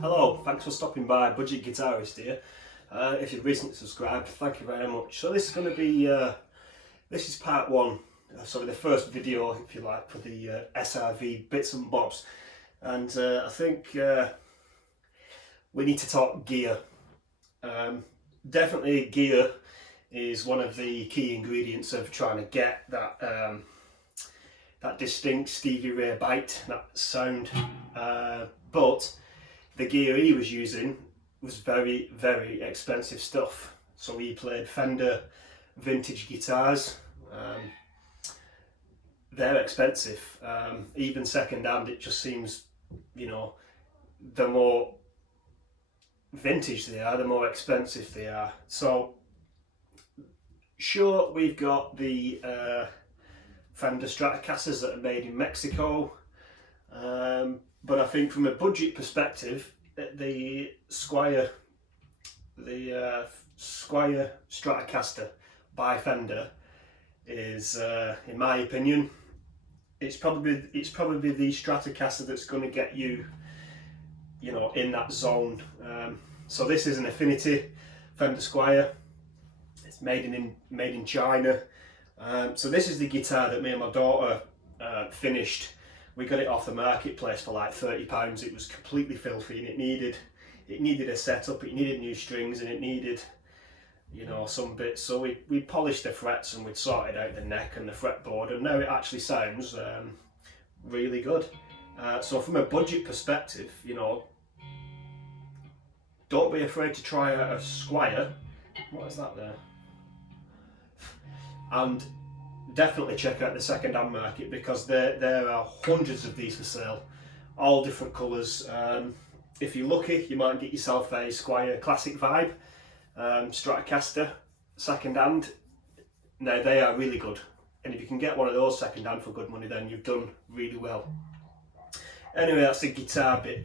Hello, thanks for stopping by, Budget Guitarist here. If you've recently subscribed, thank you very much. So this is going to be, this is part one, sorry, the first video, if you like, for the SRV bits and bobs. And I think we need to talk gear. Definitely gear is one of the key ingredients of trying to get that that distinct Stevie Ray bite, that sound. But the gear he was using was very, very expensive stuff. So he played Fender vintage guitars. They're expensive. Even second hand, it just seems, you know, the more vintage they are, the more expensive they are. So, sure, we've got the Fender Stratocasters that are made in Mexico. But I think from a budget perspective, the Squier Stratocaster by Fender is, in my opinion, it's probably the Stratocaster that's going to get you, you know, in that zone. So this is an Affinity Fender Squier. It's made in China. So this is the guitar that me and my daughter finished. We got it off the marketplace for like £30. It was completely filthy and it needed a setup, it needed new strings, and it needed, you know, some bits. So we polished the frets and we'd sorted out the neck and the fretboard, and now it actually sounds really good. So from a budget perspective, you know, don't be afraid to try a Squier. What is that there? And definitely check out the second-hand market, because there are hundreds of these for sale, all different colours. If you're lucky, you might get yourself a Squier Classic Vibe Stratocaster second-hand. Now they are really good, and if you can get one of those second-hand for good money, then you've done really well. Anyway, that's the guitar bit.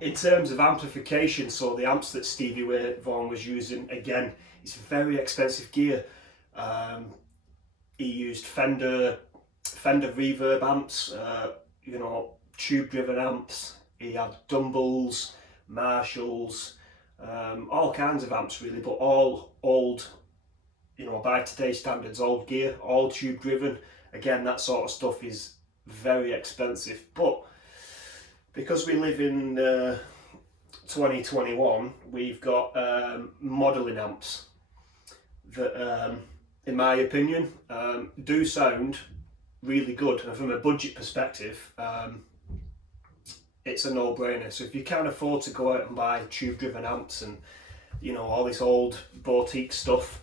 In terms of amplification, so the amps that Stevie Ray Vaughan was using, again, it's very expensive gear. He used Fender reverb amps, you know, tube-driven amps. He had Dumbles, Marshalls, all kinds of amps really, but all old, you know, by today's standards, old gear, all tube-driven. Again, that sort of stuff is very expensive, but because we live in 2021, we've got modelling amps that, in my opinion, do sound really good. And from a budget perspective, it's a no-brainer. So if you can't afford to go out and buy tube-driven amps and, you know, all this old boutique stuff,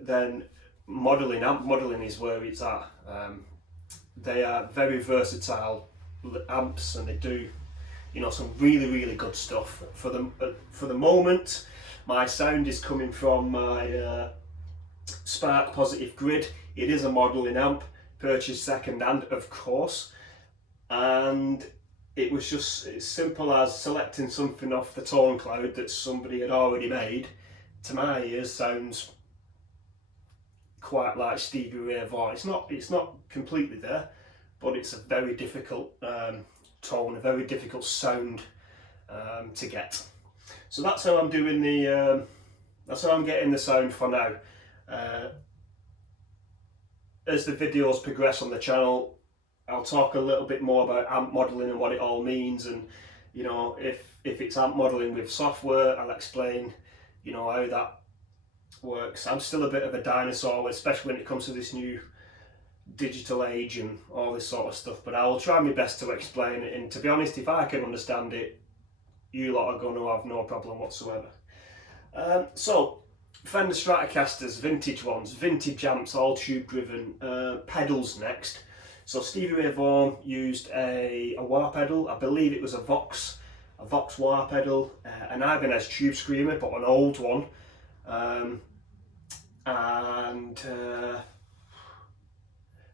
then modelling is where it's at. They are very versatile amps, and they do, you know, some really good stuff. For the moment, my sound is coming from my Spark Positive Grid. It is a modelling amp, purchased second hand, of course, and it was just as simple as selecting something off the tone cloud that somebody had already made. To my ears, sounds quite like Stevie Ray Vaughan. It's not completely there, but it's a very difficult tone, a very difficult sound to get. So that's how I'm doing the, that's how I'm getting the sound for now. As the videos progress on the channel, I'll talk a little bit more about amp modelling and what it all means, and, you know, if it's amp modelling with software, I'll explain, you know, how that works. I'm still a bit of a dinosaur, especially when it comes to this new digital age and all this sort of stuff, but I will try my best to explain it, and to be honest, if I can understand it, you lot are going to have no problem whatsoever. So Fender Stratocasters, vintage ones, vintage amps, all tube driven. Pedals next. So Stevie Ray Vaughan used a wah pedal. I believe it was a Vox wah pedal, an Ibanez Tube Screamer, but an old one.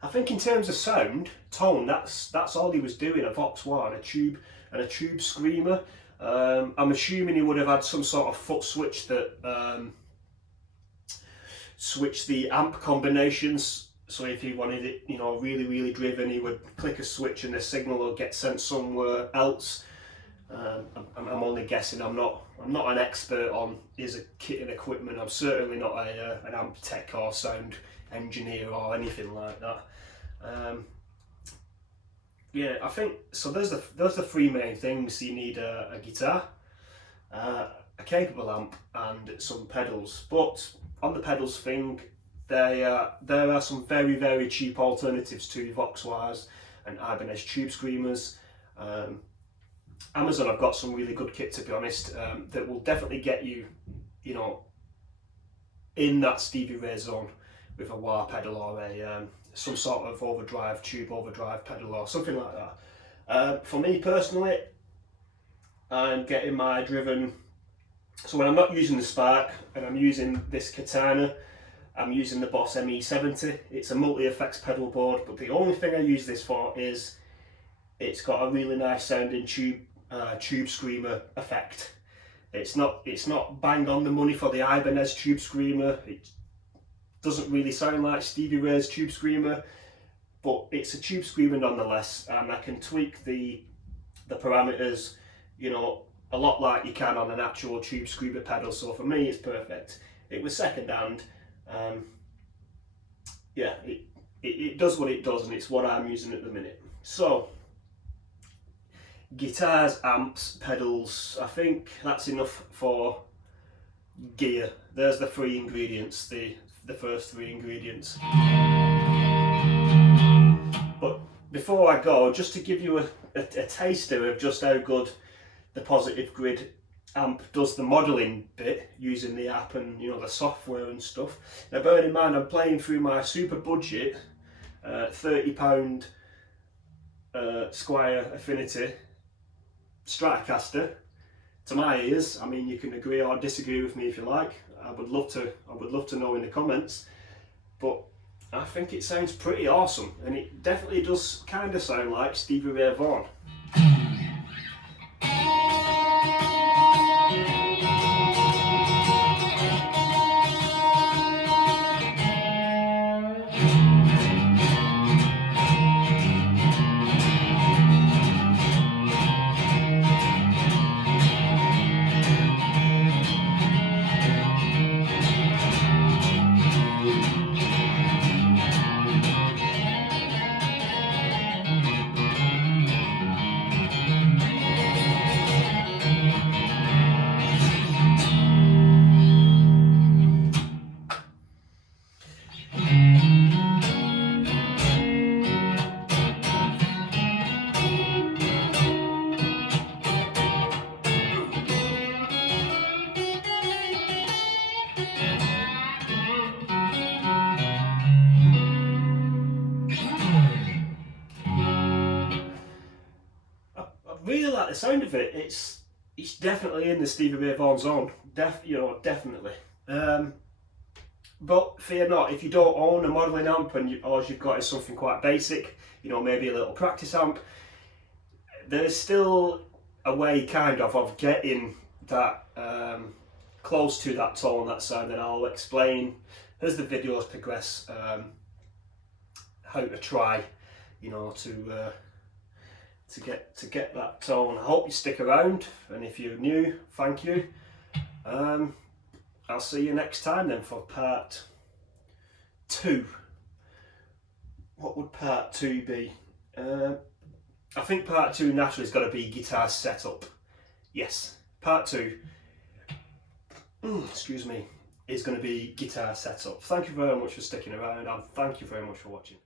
I think in terms of sound, tone, that's all he was doing, a Vox wah and a tube screamer. I'm assuming he would have had some sort of foot switch that switched the amp combinations So if he wanted it, you know, really driven, he would click a switch and the signal will get sent somewhere else. I'm only guessing. I'm not an expert on his kit and equipment. I'm certainly not an amp tech or sound engineer or anything like that. Yeah, I think so. There's the three main things. You need a guitar, a capable amp, and some pedals. But on the pedals thing, there are some very cheap alternatives to Voxwires and Ibanez Tube Screamers. Amazon have got some really good kit, to be honest, that will definitely get you, you know, in that Stevie Ray zone with a wah pedal or a some sort of tube overdrive pedal or something like that. For me personally, I'm getting my driven. So when I'm not using the Spark and I'm using this Katana, I'm using the Boss ME70. It's a multi-effects pedal board, but the only thing I use this for is it's got a really nice sounding tube screamer effect. It's not bang on the money for the Ibanez Tube Screamer. It doesn't really sound like Stevie Ray's Tube Screamer, but it's a Tube Screamer nonetheless, and I can tweak the parameters, you know, a lot like you can on an actual Tube Screamer pedal. So for me, it's perfect. It was second hand. Yeah, it does what it does, and it's what I'm using at the minute. So guitars, amps, pedals, I think that's enough for gear. There's the three ingredients, the first three ingredients. But before I go, just to give you a taster of just how good the Positive Grid amp does the modelling bit using the app and, you know, the software and stuff. Now bear in mind, I'm playing through my super budget £30 Squier Affinity Stratocaster. To my ears, I mean, you can agree or disagree with me if you like. I would love to know in the comments, but I think it sounds pretty awesome, and it definitely does kind of sound like Stevie Ray Vaughan. Really like the sound of it. It's definitely in the Stevie Ray Vaughan zone. Definitely. But fear not, if you don't own a modelling amp and all you've got is something quite basic, you know, maybe a little practice amp, there's still a way kind of getting that close to that tone, that sound, and I'll explain as the videos progress how to try, you know, to get that tone. I hope you stick around, and if you're new, thank you. I'll see you next time then for part 2. What would part 2 be? I think part 2 naturally has got to be guitar setup. Yes, part 2, excuse me, is going to be guitar setup. Thank you very much for sticking around, and thank you very much for watching.